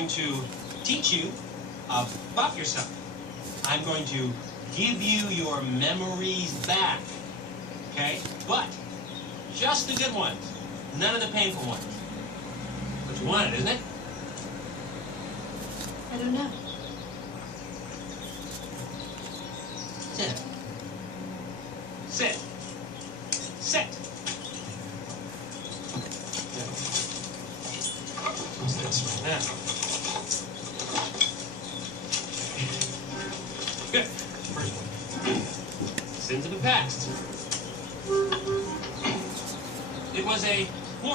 going to teach you about yourself. I'm going to give you your memories back, okay? But just the good ones, none of the painful ones. What you wanted, isn't it? I don't know. Sit. Sit. Sit. What's this right now? Good. First one. Sins of the past. It was a